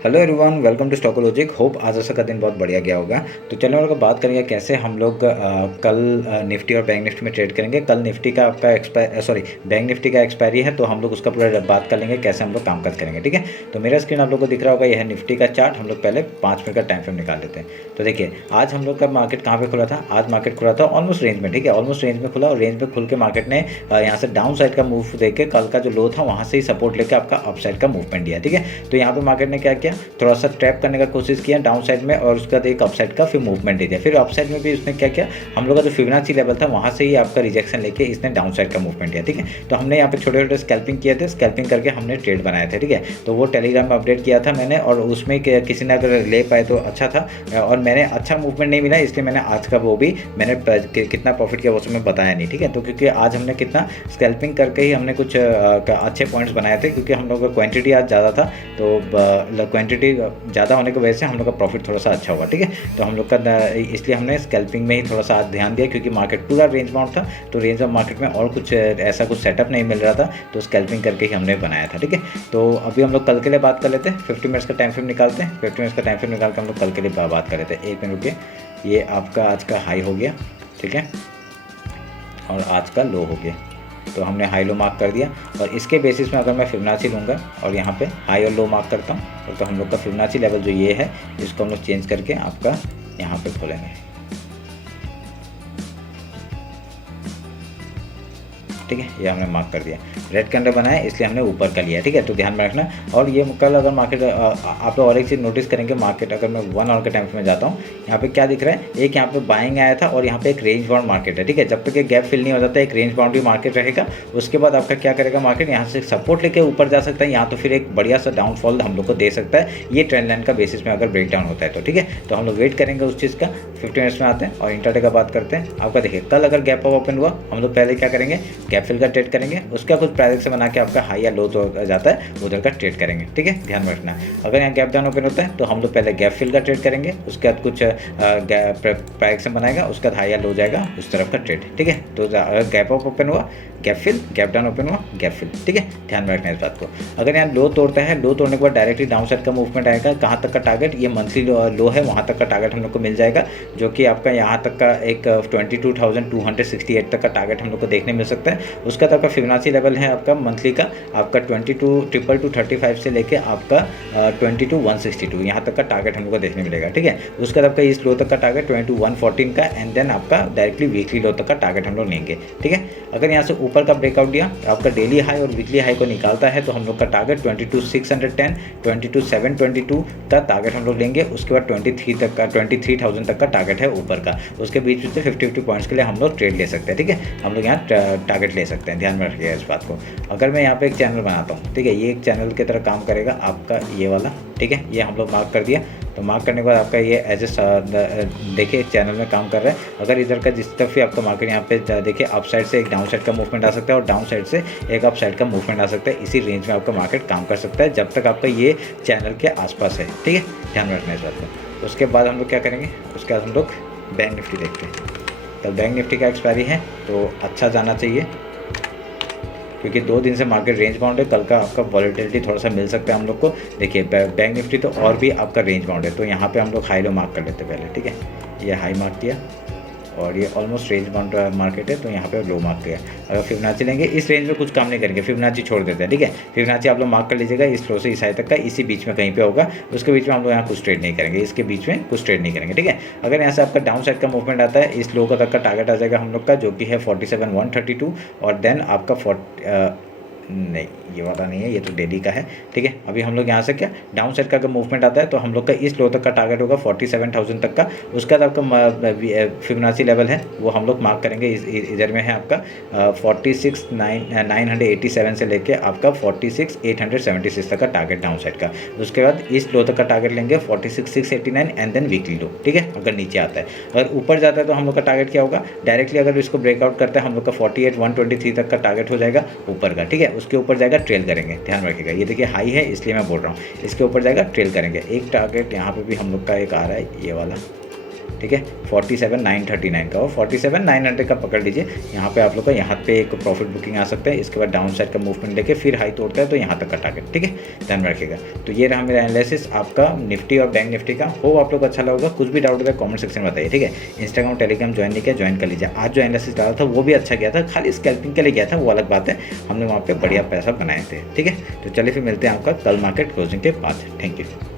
Hello everyone, welcome to Stockologic. Hope आज ऐसा का दिन बहुत बढ़िया गया होगा। तो चलो हम लोग बात करेंगे कैसे हम लोग कल निफ्टी और बैंक निफ्टी में ट्रेड करेंगे। कल निफ्टी का आपका बैंक निफ्टी का एक्सपायरी है, तो हम लोग उसका पूरा बात कर लेंगे कैसे हम लोग कामकाज करेंगे। ठीक है, तो मेरा स्क्रीन आप लोग को दिख रहा होगा, यह है निफ्टी का चार्ट। हम लोग पहले 5 मिनट का टाइम फ्रेम निकाल लेते हैं। तो देखिए आज हम लोग का मार्केट कहाँ पे खुला था। आज मार्केट खुला था ऑलमोस्ट रेंज में। ठीक है, ऑलमोस्ट रेंज में खुला और रेंज में खुल के मार्केट ने यहाँ से डाउन साइड का मूव देके कल का जो लो था वहाँ से ही सपोर्ट लेके आपका अप साइड का मूवमेंट दिया। ठीक है, तो यहाँ पे मार्केट ने क्या किया, थोड़ा सा ट्रैप करने का कोशिश किया डाउन साइड में और उसके बाद एक अप साइड का फिर मूवमेंट दे दिया। फिर अप साइड में भी उसने क्या किया, हम लोग का जो फिबोनाची लेवल था वहाँ से ही आपका रिजेक्शन लेके इसने डाउन साइड का मूवमेंट दिया। ठीक है, तो हमने यहाँ पे छोटे छोटे स्कैल्पिंग किए थे, स्कैल्पिंग करके हमने ट्रेड बनाए थे। ठीक है, तो वो टेलीग्राम में अपडेट किया था मैंने और उसमें किसी ने अगर ले पाए तो अच्छा था और मैंने अच्छा मूवमेंट नहीं मिला, इसलिए मैंने आज का वो भी मैंने कितना प्रॉफिट किया वो उसमें बताया नहीं। ठीक है, तो क्योंकि आज हमने कितना स्कैल्पिंग करके ही हमने कुछ अच्छे पॉइंट्स बनाए थे, क्योंकि हम लोग का क्वांटिटी आज ज़्यादा था, तो क्वांटिटी ज़्यादा होने की वजह से हम लोग का प्रॉफिट थोड़ा सा अच्छा हुआ। ठीक है, तो हम लोग का इसलिए हमने स्कैल्पिंग में ही थोड़ा सा ध्यान दिया, क्योंकि मार्केट पूरा रेंज बाउंड था, तो रेंज ऑफ मार्केट में और कुछ ऐसा कुछ सेटअप नहीं मिल रहा था, तो स्कैल्पिंग करके ही हमने बनाया था। ठीक है, तो अभी हम लोग कल के लिए बात कर लेते हैं। 50 मिनट्स का टाइम फ्रेम निकालते हैं। 50 मिनट्स का टाइम फ्रेम निकाल कर हम लोग कल के लिए बात कर लेते हैं। एक मिनट रुकिए, ये आपका आज का हाई हो गया। ठीक है, और आज का लो हो गया, तो हमने हाई लो मार्क कर दिया और इसके बेसिस में अगर मैं फिबोनाची लूँगा और यहाँ पे हाई और लो मार्क करता हूँ, तो हम लोग का फिबोनाची लेवल जो ये है इसको हम लोग चेंज करके आपका यहाँ पे खोलेंगे। ठीक है, ये हमने मार्क कर दिया, रेड कैंडल बनाया इसलिए हमने ऊपर का लिया। ठीक है, तो ध्यान में रखना। और ये कल अगर मार्केट आप लोग और एक चीज़ नोटिस करेंगे, मार्केट अगर मैं 1 आवर के टाइम में जाता हूँ, यहाँ पे क्या दिख रहा है, एक यहाँ पे बाइंग आया था और यहाँ पे एक रेंज बाउंड मार्केट है। ठीक है, जब तक ये गैप फिल नहीं हो जाता एक रेंज बाउंड्री मार्केट रहेगा, उसके बाद आपका क्या करेगा, मार्केट यहाँ से सपोर्ट लेके ऊपर जा सकता है, यहाँ तो फिर एक बढ़िया सा डाउनफॉल हम लोग को दे सकता है, ये ट्रेंड लाइन का बेसिस में अगर ब्रेक डाउन होता है तो। ठीक है, तो हम लोग वेट करेंगे उस चीज़ का। 50 मिनट्स में आते हैं और इंट्राडे का बात करते हैं। आपका देखिए कल अगर गैप अप ओपन हुआ, हम लोग पहले क्या करेंगे, गैप फिल का ट्रेड करेंगे, उसका कुछ प्राइस से बना के आपका हाई या लो तो जाता है उधर का ट्रेड करेंगे। ठीक है, ध्यान में रखना। अगर यहाँ गैप डाउन ओपन होता है तो हम लोग पहले गैप फिल का ट्रेड करेंगे, उसके बाद कुछ प्राइस बनाएगा, उसके बाद हाई या लो जाएगा उस तरफ का ट्रेड। ठीक है, तो अगर गैप अप ओपन हुआ gap fill, gap down open हुआ गैप फिल। ठीक है, ध्यान में रखना इस बात को। अगर यहाँ लो तोड़ता है, लो तोड़ने के बाद डायरेक्टली डाउन साइड का मूवमेंट आएगा, कहाँ तक का टारगेट, ये मंथली लो है, वहाँ तक का टारगेट हम लोग को मिल जाएगा, जो कि आपका यहाँ तक का एक 22,268 तक का टारगेट हम लोग को देखने मिल सकता है। उसका तो आपका फिबोनाची लेवल है आपका मंथली का, आपका 22,235 से लेके आपका 22,162 यहाँ तक का टारगेट हम लोग को देखने मिलेगा। ठीक है, उसका आपका इस लो तक का टारगेट 22,114 का, एंड देन आपका डायरेक्टली वीकली लो तक का टारगेट हम लोग लेंगे। ठीक है, अगर यहाँ से ऊपर का ब्रेकआउट दिया, आपका डेली हाई और वीकली हाई को निकालता है, तो हम लोग का टारगेट 22,610, 22,722 का टारगेट हम लोग लेंगे। उसके बाद 23,000 तक का टारगेट है ऊपर का, उसके बीच में से 50 पॉइंट्स के लिए हम लोग ट्रेड ले सकते हैं। ठीक है, हम लोग यहाँ टारगेट ले सकते हैं, ध्यान में रखिएगा इस बात को। अगर मैं यहाँ पे एक चैनल बनाता हूँ, ठीक है, ये एक चैनल की तरह काम करेगा आपका ये वाला। ठीक है, ये हम लोग मार्क कर दिया, तो मार्क करने के बाद आपका ये एज ए देखिए चैनल में काम कर रहा है। अगर इधर का जिस तरफ भी आपका मार्केट यहाँ पे देखिए अप साइड से एक डाउन साइड का मूवमेंट आ सकता है और डाउन साइड से एक अप साइड का मूवमेंट आ सकता है, इसी रेंज में आपका मार्केट काम कर सकता है जब तक आपका ये चैनल के आसपास है। ठीक है, ध्यान में रखना इस बात को। उसके बाद हम लोग क्या करेंगे, उसके बाद हम लोग बैंक निफ्टी देखते हैं। कल बैंक निफ्टी का एक्सपायरी है, तो अच्छा जाना चाहिए, क्योंकि 2 दिन से मार्केट रेंज बाउंड है। कल का आपका वॉलेटिलिटी थोड़ा सा मिल सकता है हम लोग को। देखिए बैंक निफ्टी तो और भी आपका रेंज बाउंड है, तो यहाँ पे हम लोग हाई लो मार्क कर लेते हैं पहले। ठीक है, ये हाई मार्क किया और ये ऑलमोस्ट रेंज बाउंड मार्केट है, तो यहाँ पे लो मार्क किया। अगर फिबोनाची लेंगे इस रेंज में कुछ काम नहीं करेंगे, फिबोनाची छोड़ देते हैं। ठीक है, फिबोनाची आप लोग मार्क कर लीजिएगा, इस लो से इस हाई तक का इसी बीच में कहीं पे होगा, उसके बीच में हम लोग यहाँ कुछ ट्रेड नहीं करेंगे, इसके बीच में कुछ ट्रेड नहीं करेंगे। ठीक है, अगर यहाँ से आपका डाउन साइड का मूवमेंट आता है, इस लो का तक का टारगेट आ जाएगा हम लोग का, जो कि है 47,132 और देन आपका नहीं, ये वाला नहीं है, ये तो डेली का है। ठीक है, अभी हम लोग यहाँ से क्या डाउन साइड का अगर मूवमेंट आता है, तो हम लोग का इस लो तक का टारगेट होगा 47,000 तक का। उसके बाद आपका फिबोनाची लेवल है वो हम लोग मार्क करेंगे, इधर में है आपका 46,987 से लेके आपका 46,876 तक का टारगेट डाउन साइड का। उसके बाद इस लो तक का टारगेट लेंगे 46,689 एंड देन वीकली लो। ठीक है, अगर नीचे आता है, अगर ऊपर जाता है तो हम लोग का टारगेट क्या होगा, डायरेक्टली अगर इसको ब्रेकआउट करता है हम लोग का 48,123 तक का टारगेट हो जाएगा ऊपर का। ठीक है, उसके ऊपर जाएगा ट्रेल करेंगे, ध्यान रखिएगा। ये देखिए हाई है इसलिए मैं बोल रहा हूँ, इसके ऊपर जाएगा ट्रेल करेंगे। एक टारगेट यहाँ पे भी हम लोग का एक आ रहा है, ये वाला ठीक है 47,939 का, वो 47,900 का पकड़ लीजिए। यहाँ पे आप लोग का यहाँ पे एक प्रॉफिट बुकिंग आ सकता है, इसके बाद डाउन साइड का मूवमेंट लेके फिर हाई तोड़ता है तो यहाँ तक का टारगेट, ठीक है, ध्यान रखिएगा। तो ये रहा मेरा एनालिसिस आपका निफ्टी और बैंक निफ्टी का। हो आप लोग अच्छा लगा, कुछ भी डाउट है कमेंट सेक्शन में बताइए, ठीक है। इंस्टाग्राम टेलीग्राम ज्वाइन नहीं किया, ज्वाइन कर लीजिए। आज जो एनालिसिस डाला था वो भी अच्छा गया था, खाली स्कैल्पिंग के लिए गया था, वो अलग बात है, हमने वहाँ पे बढ़िया पैसा बनाए थे, ठीक है। तो चलिए फिर मिलते हैं आपका कल मार्केट क्लोजिंग के बाद। Thank you.